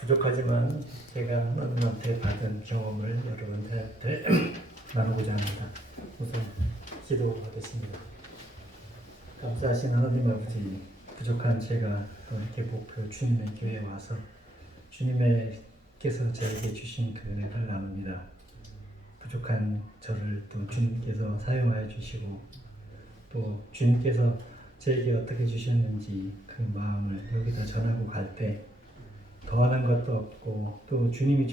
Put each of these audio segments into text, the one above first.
부족하지만 제가 하나님한테 받은 경험을 여러분들한테 나누고자 합니다. 우선 기도하겠습니다. 감사하신 하나님 아버지, 부족한 제가 또 이렇게 목표 주님의 교회에 와서 주님께서 저에게 주신 그 은혜를 나눕니다. 부족한 저를 또 주님께서 사용하여 주시고 또 주님께서 저에게 어떻게 주셨는지 그 마음을 여기다 전하고 갈 때 더하는 것도 없고 또 주님이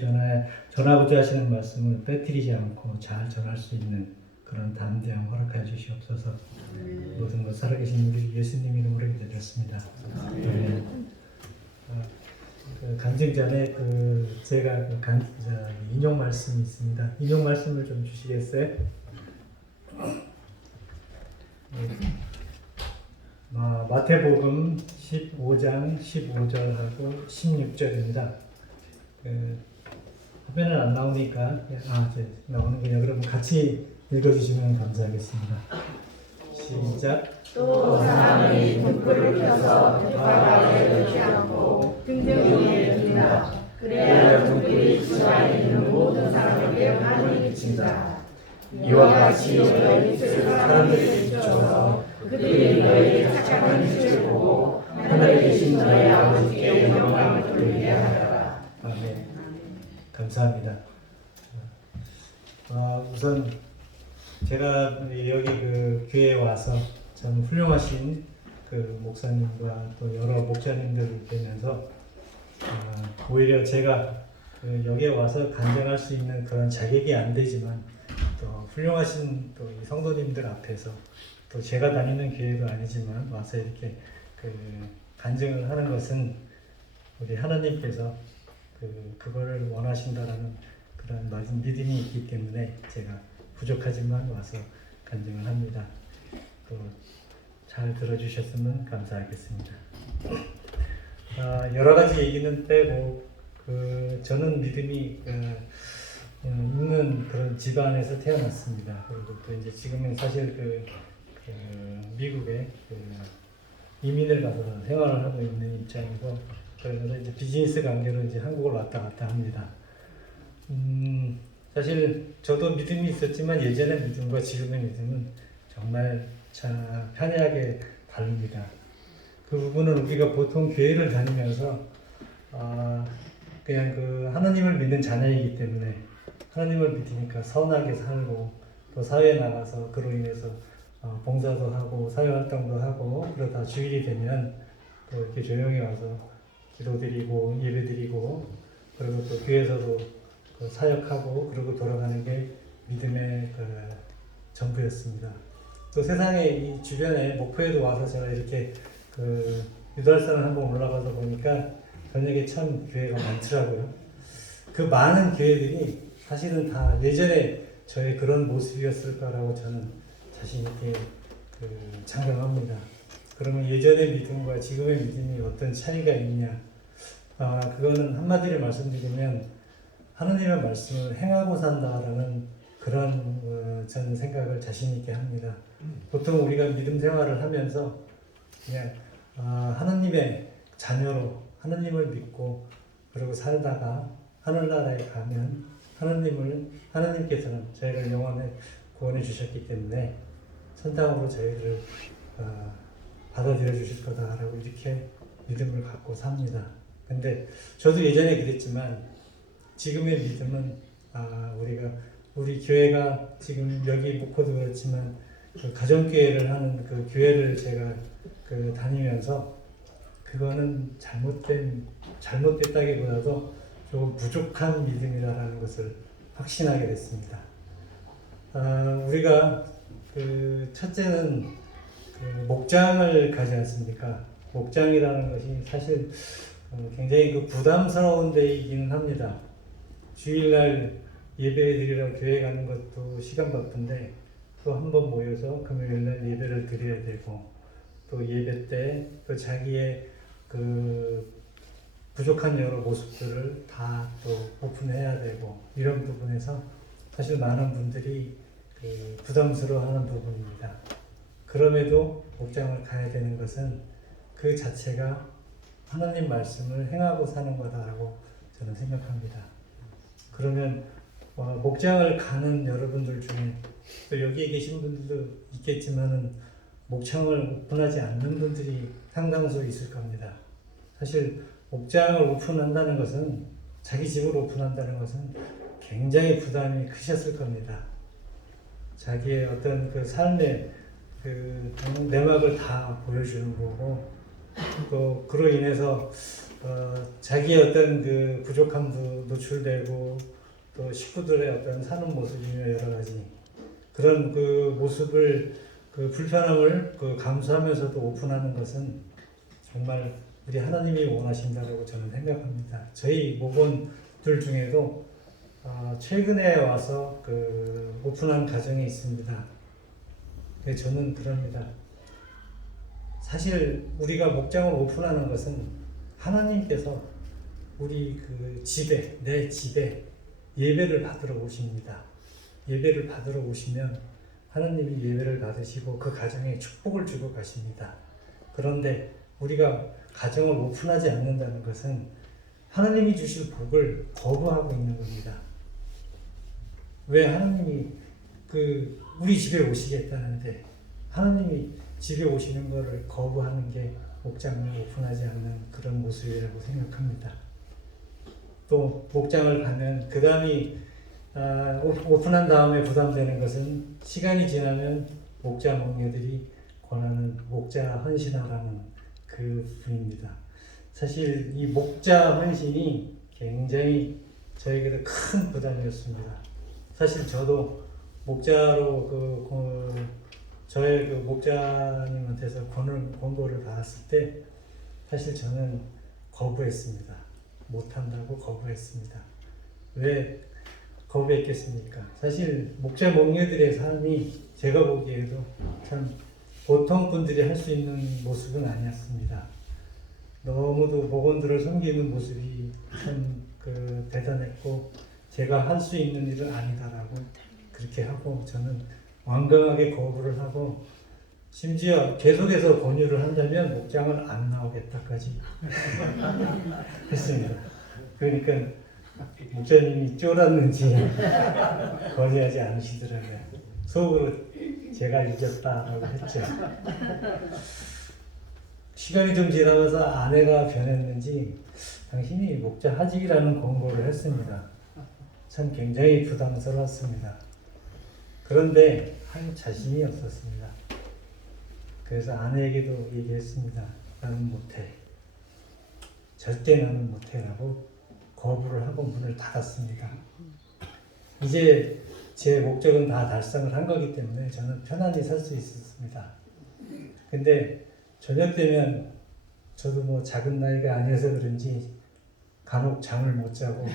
전하고자 하시는 말씀을 빼뜨리지 않고 잘 전할 수 있는 그런 담대함 허락하여 주시옵소서. 모든 것 살아계신 우리 예수님 이름으로 기도드렸습니다. 그 간증 전에 제가 인용 말씀이 있습니다. 인용 말씀을 좀 주시겠어요? 마태복음 15장 15절하고 16절입니다. 화면은 안 나오니까 이제 나오는군요. 그럼 같이 읽어주시면 감사하겠습니다. 시작. 또 사람이 등불을 켜서 혓바닥에 놓지 않고 등등 위에 둔다. 그래야 등불이 집 안에 있는 모든 사람에게 환히 비친다. 이와 같이 너희 빛을 사람들에게 비춰서 그들이 너희의 착한 행실을 보고 하늘에 계신 너희 아버지께 영광을 돌리게 하여라. 아멘. 감사합니다. 우선 제가 여기 그 교회에 와서 참 훌륭하신 그 목사님과 또 여러 목자님들을 뵈면서 오히려 제가 여기에 와서 간증할 수 있는 그런 자격이 안 되지만 또 훌륭하신 또 이 성도님들 앞에서 또 제가 다니는 교회도 아니지만 와서 이렇게 간증을 하는 것은 우리 하나님께서 그거를 원하신다라는 그런 낮은 믿음이 있기 때문에 제가 부족하지만 와서 간증을 합니다. 또 잘 들어주셨으면 감사하겠습니다. 여러 가지 얘기는 빼고 저는 믿음이 있는 그런 집안에서 태어났습니다. 그리고 또 이제 지금은 사실 미국에 이민을 가서 생활을 하고 있는 입장이고 그래서 이제 비즈니스 관계로 이제 한국을 왔다 갔다 합니다. 사실 저도 믿음이 있었지만 예전의 믿음과 지금의 믿음은 정말 참 편하게 다릅니다. 그 부분은 우리가 보통 교회를 다니면서 그냥 하나님을 믿는 자녀이기 때문에 하나님을 믿으니까 선하게 살고 또 사회에 나가서 그로 인해서 봉사도 하고 사회활동도 하고 그러다 주일이 되면 또 이렇게 조용히 와서 기도드리고 예배드리고 그리고 또 교회에서도 사역하고 그러고 돌아가는 게 믿음의 전부였습니다. 또 세상에 이 주변에 목포에도 와서 제가 이렇게 유달산을 한번 올라가서 보니까 저녁에 참 교회가 많더라고요. 그 많은 교회들이 사실은 다 예전에 저의 그런 모습이었을까라고 저는 자신 있게 장담합니다. 그러면 예전의 믿음과 지금의 믿음이 어떤 차이가 있냐? 그거는 한마디로 말씀드리면 하나님의 말씀을 행하고 산다라는 그런 저는 생각을 자신 있게 합니다. 보통 우리가 믿음 생활을 하면서 그냥 하나님의 자녀로 하나님을 믿고 그리고 살다가 하늘나라에 가면 하나님께서는 저희를 영원히 구원해 주셨기 때문에 천당으로 저희를 받아들여 주실 거다라고 이렇게 믿음을 갖고 삽니다. 근데 저도 예전에 그랬지만 지금의 믿음은 우리 교회가 지금 여기 목포도 그렇지만 가정교회를 하는 그 교회를 제가 다니면서 그거는 잘못됐다기보다도 조금 부족한 믿음이라는 것을 확신하게 됐습니다. 우리가 첫째는 목장을 가지 않습니까? 목장이라는 것이 사실 굉장히 부담스러운 데이기는 합니다. 주일날 예배 드리러 교회 가는 것도 시간 바쁜데 또 한 번 모여서 금요일날 예배를 드려야 되고 또 예배 때 또 자기의 부족한 여러 모습들을 다 또 오픈해야 되고 이런 부분에서 사실 많은 분들이 부담스러워하는 부분입니다. 그럼에도 목장을 가야 되는 것은 그 자체가 하나님 말씀을 행하고 사는 거다라고 저는 생각합니다. 그러면 목장을 가는 여러분들 중에 또 여기에 계신 분들도 있겠지만은 목장을 오픈하지 않는 분들이 상당수 있을 겁니다. 사실 목장을 오픈한다는 것은 자기 집을 오픈한다는 것은 굉장히 부담이 크셨을 겁니다. 자기의 어떤 그 삶의 그 내막을 다 보여주는 거고 또 그로 인해서 자기의 어떤 그 부족함도 노출되고 또 식구들의 어떤 사는 모습이며 여러 가지 그런 그 모습을 그 불편함을 그 감수하면서도 오픈하는 것은 정말 우리 하나님이 원하신다고 저는 생각합니다. 저희 목원들 중에도 최근에 와서 그 오픈한 가정이 있습니다. 저는 그럽니다. 사실 우리가 목장을 오픈하는 것은 하나님께서 우리 그 집에, 내 집에 예배를 받으러 오십니다. 예배를 받으러 오시면 하나님이 예배를 받으시고 그 가정에 축복을 주고 가십니다. 그런데 우리가 가정을 오픈하지 않는다는 것은 하나님이 주실 복을 거부하고 있는 겁니다. 왜 하나님이 그 우리 집에 오시겠다는데 하나님이 집에 오시는 것을 거부하는 게 목장을 오픈하지 않는 그런 모습이라고 생각합니다. 또 목장을 가면 그 다음이 오픈한 다음에 부담되는 것은 시간이 지나면 목자 목녀들이 권하는 목자 헌신하라는 그 부분입니다. 사실 이 목자 헌신이 굉장히 저에게도 큰 부담이었습니다. 사실 저도 목자로 저의 그 목자님한테서 권고를 받았을 때 사실 저는 거부했습니다. 못한다고 거부했습니다. 왜 거부했겠습니까? 사실 목자 목녀들의 삶이 제가 보기에도 참 보통 분들이 할 수 있는 모습은 아니었습니다. 너무도 목원들을 섬기는 모습이 참 대단했고 제가 할 수 있는 일은 아니다라고 그렇게 하고 저는 완강하게 거부를 하고 심지어 계속해서 권유를 한다면 목장을 안 나오겠다까지 했습니다. 그러니까 목사님이 쫄았는지 권유하지 않으시더라고요. 속으로 제가 이겼다라고 했죠. 시간이 좀 지나면서 아내가 변했는지 당신이 목자 하직이라는 권고를 했습니다. 참 굉장히 부담스러웠습니다. 그런데 할 자신이 없었습니다. 그래서 아내에게도 얘기했습니다. 나는 못해. 절대 나는 못해라고 거부를 하고 문을 닫았습니다. 이제 제 목적은 다 달성을 한 거기 때문에 저는 편안히 살 수 있었습니다. 근데 저녁 되면 저도 뭐 작은 나이가 아니어서 그런지 간혹 잠을 못 자고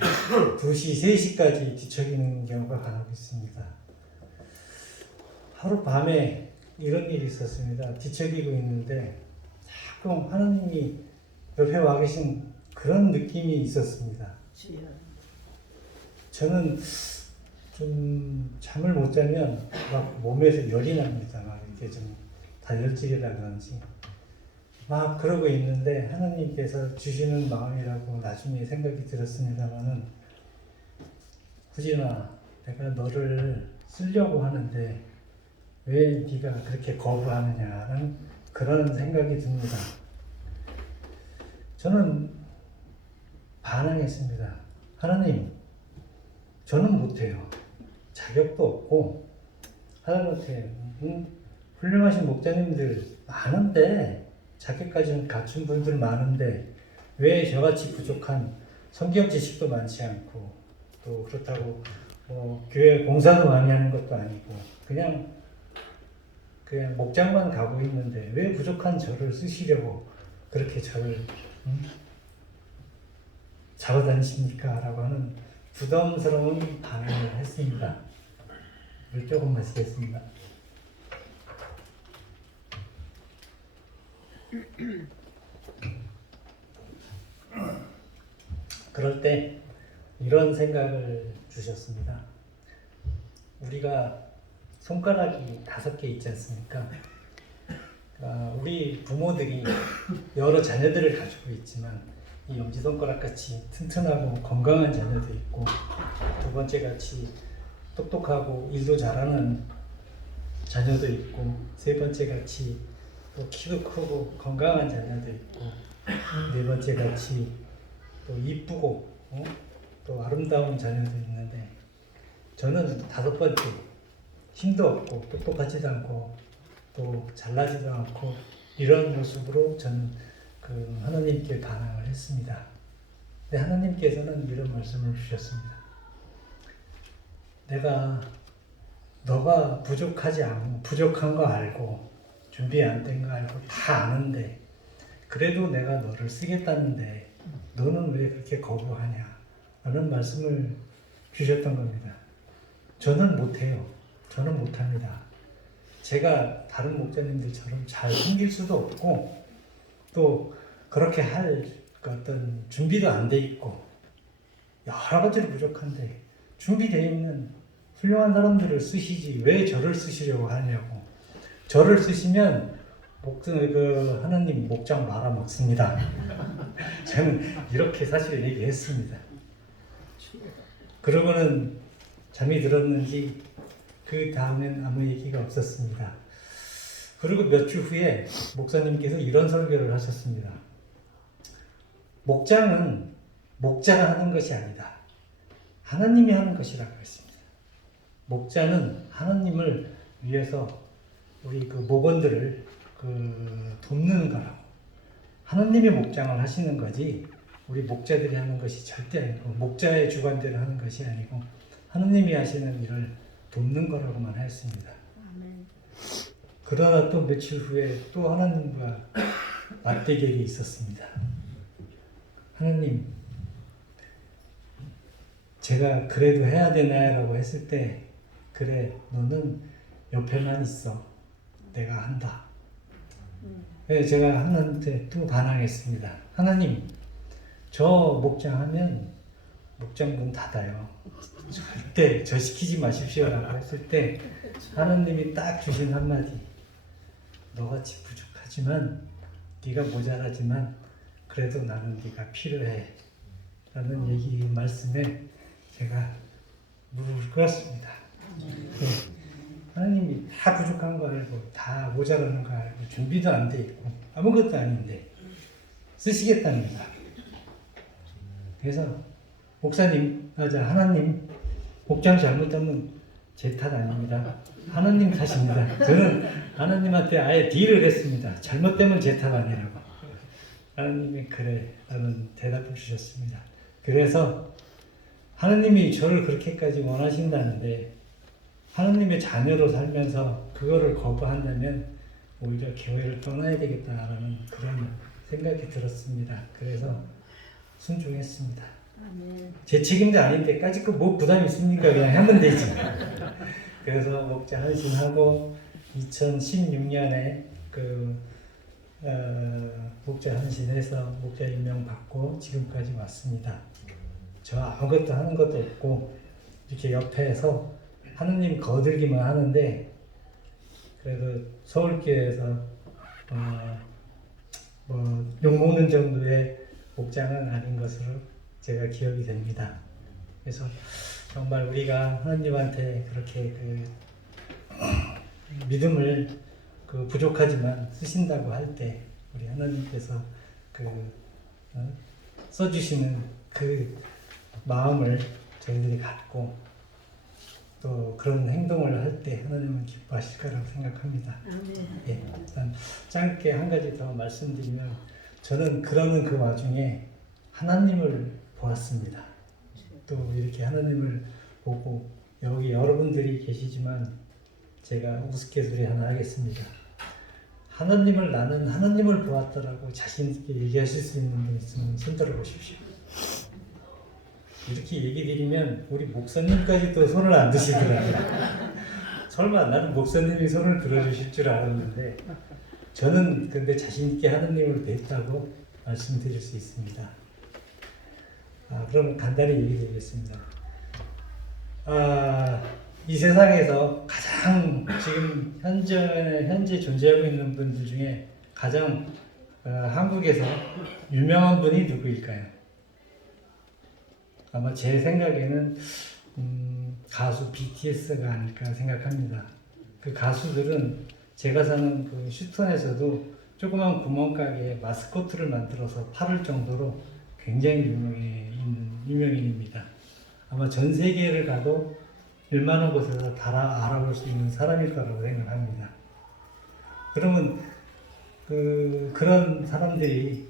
2시, 3시까지 뒤척이는 경우가 간혹 있습니다. 하룻밤에 이런 일이 있었습니다. 뒤척이고 있는데 자꾸 하나님이 옆에 와 계신 그런 느낌이 있었습니다. 저는 좀 잠을 못 자면 막 몸에서 열이 납니다. 막 이렇게 좀 다혈질이라 그런지 막 그러고 있는데 하나님께서 주시는 마음이라고 나중에 생각이 들었습니다만은 후진아, 내가 너를 쓰려고 하는데 왜 네가 그렇게 거부하느냐는 그런 생각이 듭니다. 저는 반항했습니다. 하나님, 저는 못해요. 자격도 없고 하다못해 훌륭하신 목자님들 많은데 자격까지는 갖춘 분들 많은데 왜 저같이 부족한 성경 지식도 많지 않고 또 그렇다고 교회 봉사도 많이 하는 것도 아니고 그냥 목장만 가고 있는데 왜 부족한 저를 쓰시려고 그렇게 저를 잡아다니십니까? 라고 하는 부담스러운 반응을 했습니다. 물 조금 마시겠습니다. 그럴 때 이런 생각을 주셨습니다. 우리가 손가락이 5개 있지 않습니까? 우리 부모들이 여러 자녀들을 가지고 있지만 이 엄지손가락 같이 튼튼하고 건강한 자녀도 있고, 두 번째 같이 똑똑하고 일도 잘하는 자녀도 있고, 세 번째 같이 또 키도 크고 건강한 자녀도 있고, 네 번째 같이 또 이쁘고 또 아름다운 자녀도 있는데, 저는 다섯 번째, 힘도 없고 똑똑하지도 않고 또 잘나지도 않고 이런 모습으로 저는 그 하나님께 반항을 했습니다. 근데 하나님께서는 이런 말씀을 주셨습니다. 내가 너가 부족한 거 알고 준비 안 된 거 알고 다 아는데 그래도 내가 너를 쓰겠다는데 너는 왜 그렇게 거부하냐 라는 말씀을 주셨던 겁니다. 저는 못해요. 저는 못합니다. 제가 다른 목자님들처럼 잘 섬길 수도 없고 또 그렇게 할 어떤 준비도 안 돼 있고 여러 가지로 부족한데 준비되어 있는 훌륭한 사람들을 쓰시지 왜 저를 쓰시려고 하냐고. 저를 쓰시면 하나님 목장 말아먹습니다. 저는 이렇게 사실 얘기했습니다. 그러고는 잠이 들었는지 그 다음엔 아무 얘기가 없었습니다. 그리고 몇 주 후에 목사님께서 이런 설교를 하셨습니다. 목장은 목자가 하는 것이 아니다. 하나님이 하는 것이라고 했습니다. 목자는 하나님을 위해서 우리 그 목원들을 돕는 거라고. 하나님이 목장을 하시는 거지 우리 목자들이 하는 것이 절대 아니고 목자의 주관대로 하는 것이 아니고 하나님이 하시는 일을 돕는 거라고만 했습니다. 그러나 또 며칠 후에 또 하나님과 맞대결이 있었습니다. 하나님, 제가 그래도 해야 되나라고 했을 때 그래, 너는 옆에만 있어. 내가 한다. 그래서 제가 하나님한테 또 반항했습니다. 하나님, 저 목장하면 목장 문 닫아요. 절대 저 시키지 마십시오라고 했을 때 하나님이 딱 주신 한마디. 너같이 부족하지만 네가 모자라지만 그래도 나는 네가 필요해 라는 말씀에 제가 무릎을 꿇었습니다. 하나님이 다 부족한 거 알고 다 모자라는 거 알고 준비도 안 돼 있고 아무것도 아닌데 쓰시겠답니다. 그래서 목사님, 하나님 목장 잘못하면 제 탓 아닙니다. 하나님 탓입니다. 저는 하나님한테 아예 딜을 했습니다. 잘못되면 제 탓 아니라고. 하나님이 그래 라는 대답을 주셨습니다. 그래서 하나님이 저를 그렇게까지 원하신다는데 하나님의 자녀로 살면서 그거를 거부한다면 오히려 교회를 떠나야 되겠다라는 그런 생각이 들었습니다. 그래서 순종했습니다. 제 책임도 아닌데 까짓 거 뭐 부담이 있습니까? 그냥 하면 되지. 그래서 목자 헌신하고 2016년에 목자 헌신해서 목자 임명 받고 지금까지 왔습니다. 저 아무것도 하는 것도 없고 이렇게 옆에서 하느님 거들기만 하는데 그래도 서울교회에서 욕먹는 정도의 목장은 아닌 것으로 제가 기억이 됩니다. 그래서 정말 우리가 하나님한테 그렇게 믿음을 부족하지만 쓰신다고 할 때 우리 하나님께서 써주시는 그 마음을 저희들이 갖고 또 그런 행동을 할 때 하나님은 기뻐하실 거라고 생각합니다. 예, 일단 짧게 한 가지 더 말씀드리면 저는 그러는 그 와중에 하나님을 보았습니다. 또 이렇게 하나님을 보고 여기 여러분들이 계시지만 제가 우스갯소리 하나 하겠습니다. 나는 하나님을 보았다라고 자신 있게 얘기하실 수 있는 분 있으면 손 들어 보십시오. 이렇게 얘기 드리면 우리 목사님까지 또 손을 안 드시더라고요. 설마 나는 목사님이 손을 들어주실 줄 알았는데 저는 근데 자신 있게 하나님을 뵀다고 말씀드릴 수 있습니다. 그럼 간단히 얘기 드리겠습니다. 이 세상에서 가장 지금 현재 존재하고 있는 분들 중에 가장 한국에서 유명한 분이 누구일까요? 아마 제 생각에는 가수 BTS가 아닐까 생각합니다. 그 가수들은 제가 사는 그 휴스턴에서도 조그만 구멍가게에 마스코트를 만들어서 팔을 정도로 굉장히 유명인입니다. 아마 전 세계를 가도 웬만한 곳에서 다 알아볼 수 있는 사람일 거라고 생각합니다. 그러면 그런 사람들이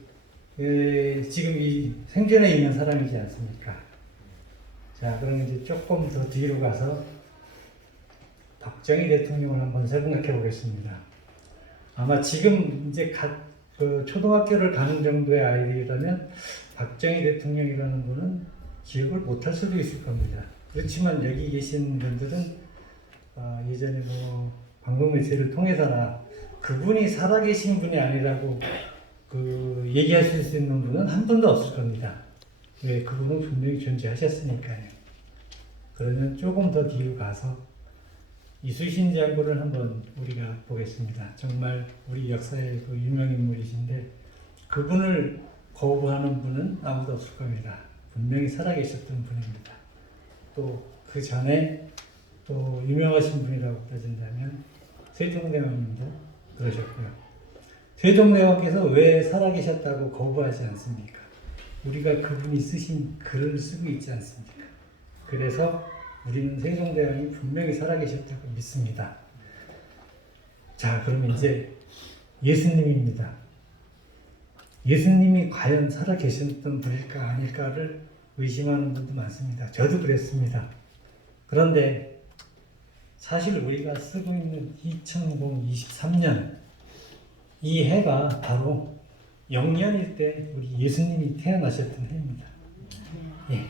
지금 이 생전에 있는 사람이지 않습니까? 자, 그럼 이제 조금 더 뒤로 가서 박정희 대통령을 한번 생각해 보겠습니다. 아마 지금 이제 초등학교를 가는 정도의 아이들이라면 박정희 대통령이라는 분은 기억을 못할 수도 있을 겁니다. 그렇지만 여기 계신 분들은 예전에 뭐 방송 매체를 통해서나 그분이 살아계신 분이 아니라고 얘기하실 수 있는 분은 한 분도 없을 겁니다. 왜? 그분은 분명히 존재하셨으니까요. 그러면 조금 더 뒤로 가서 이순신 장군을 한번 우리가 보겠습니다. 정말 우리 역사의 그 유명인물이신데 그분을 거부하는 분은 아무도 없을 겁니다. 분명히 살아계셨던 분입니다. 또 그 전에 또 유명하신 분이라고 따진다면 세종대왕님도 그러셨고요. 세종대왕께서 왜 살아계셨다고 거부하지 않습니까? 우리가 그분이 쓰신 글을 쓰고 있지 않습니까? 그래서 우리는 세종대왕이 분명히 살아계셨다고 믿습니다. 자, 그럼 이제 예수님입니다. 예수님이 과연 살아계셨던 분일까 아닐까를 의심하는 분도 많습니다. 저도 그랬습니다. 그런데 사실 우리가 쓰고 있는 2023년 이 해가 바로 영년일 때 우리 예수님이 태어나셨던 해입니다. 예.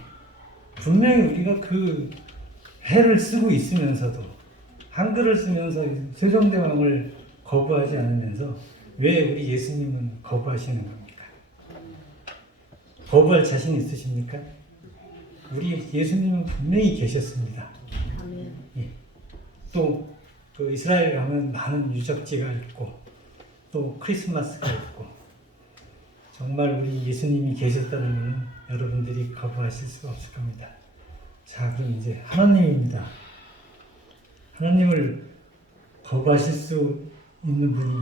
분명히 우리가 그 해를 쓰고 있으면서도 한글을 쓰면서 세종대왕을 거부하지 않으면서 왜 우리 예수님은 거부하시는 겁니까? 거부할 자신 있으십니까? 우리 예수님은 분명히 계셨습니다. 예. 또 그 이스라엘 가면 많은 유적지가 있고 또 크리스마스가 있고 정말 우리 예수님이 계셨다는 여러분들이 거부하실 수가 없을 겁니다. 자, 그럼 이제 하나님입니다. 하나님을 거부하실 수 있는 분이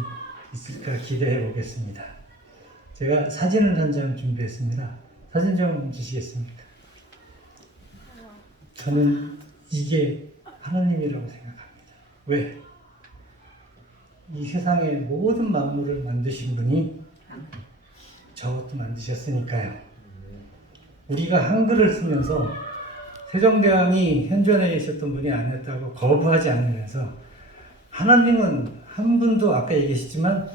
있을까 기대해 보겠습니다. 제가 사진을 한 장 준비했습니다. 사진 좀 주시겠습니까? 저는 이게 하나님이라고 생각합니다. 왜? 이 세상의 모든 만물을 만드신 분이 저것도 만드셨으니까요. 우리가 한글을 쓰면서 세종대왕이 현존에 있었던 분이 아니었다고 거부하지 않으면서 하나님은 한 분도 아까 얘기하셨지만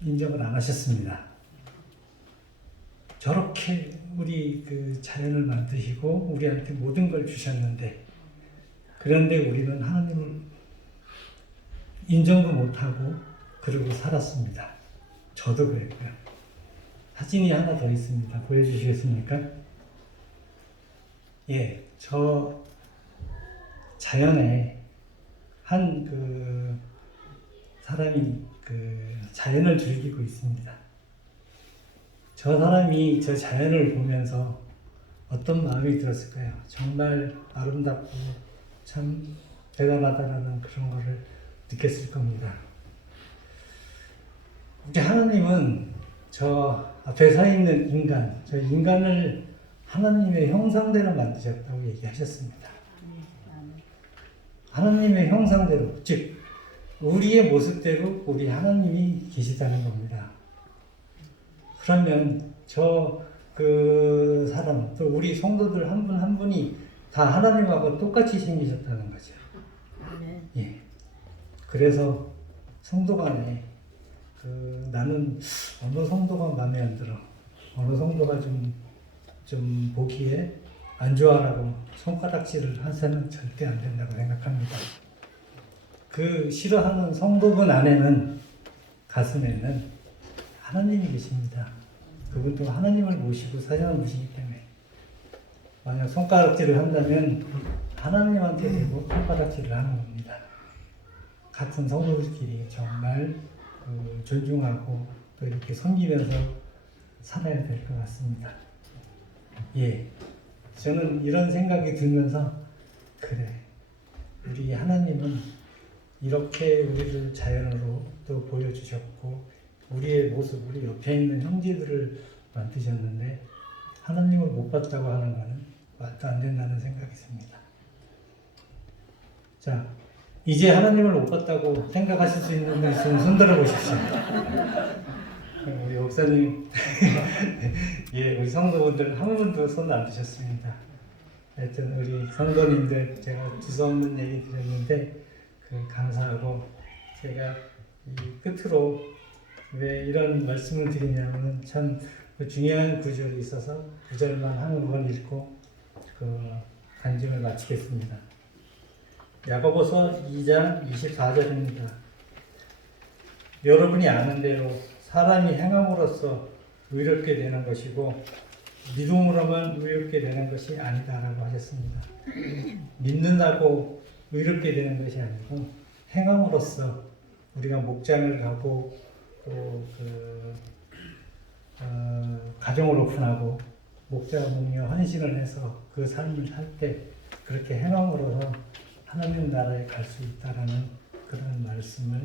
인정을 안 하셨습니다. 저렇게 우리 그 자연을 만드시고 우리한테 모든 걸 주셨는데 그런데 우리는 하나님을 인정도 못하고 그러고 살았습니다. 저도 그랬고요. 사진이 하나 더 있습니다. 보여주시겠습니까? 예, 저 자연에 한 그 사람이 그 자연을 즐기고 있습니다. 저 사람이 저 자연을 보면서 어떤 마음이 들었을까요? 정말 아름답고 참 대단하다라는 그런 거를 느꼈을 겁니다. 우리 하나님은 저 앞에 서 있는 인간, 저 인간을 하나님의 형상대로 만드셨다고 얘기하셨습니다. 하나님의 형상대로, 즉 우리의 모습대로 우리 하나님이 계시다는 겁니다. 그러면 그 사람, 또 우리 성도들 한 분 한 분이 다 하나님하고 똑같이 생기셨다는 거죠. 예. 그래서 성도 간에 나는 어느 성도가 마음에 안 들어, 어느 성도가 좀 보기에 안 좋아라고 손가락질을 해서는 절대 안 된다고 생각합니다. 그 싫어하는 성도분 안에는 가슴에는 하나님이 계십니다. 그분도 하나님을 모시고 사랑을 모시기 때문에 만약 손가락질을 한다면 하나님한테 대고 손바닥질을 하는 겁니다. 같은 성도들끼리 정말 존중하고 또 이렇게 섬기면서 살아야 될 것 같습니다. 예, 저는 이런 생각이 들면서 그래, 우리 하나님은 이렇게 우리를 자연으로 또 보여주셨고 우리의 모습, 우리 옆에 있는 형제들을 만드셨는데 하나님을 못 봤다고 하는 것은 말도 안 된다는 생각이 듭니다. 자, 이제 하나님을 못 봤다고 생각하실 수 있는 분 있으면 손 들어 보십시오. 우리 목사님, 예, 우리 성도분들 한 분도 손 안 드셨습니다. 하여튼 우리 성도님들 제가 두서없는 얘기 드렸는데 감사하고 제가 이 끝으로 왜 이런 말씀을 드리냐면 참 중요한 구절이 있어서 구절만 한 번 읽고 간증을 마치겠습니다. 야고보서 2장 24절입니다. 여러분이 아는 대로 사람이 행함으로써 의롭게 되는 것이고 믿음으로만 의롭게 되는 것이 아니다라고 하셨습니다. 믿는다고 의롭게 되는 것이 아니고 행함으로써 우리가 목장을 가고 또 가정을 오픈하고 목자 목녀 헌신을 해서 그 삶을 살 때 그렇게 행함으로써 하나님 나라에 갈 수 있다라는 그런 말씀을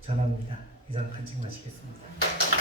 전합니다. 이상 간증 마치겠습니다.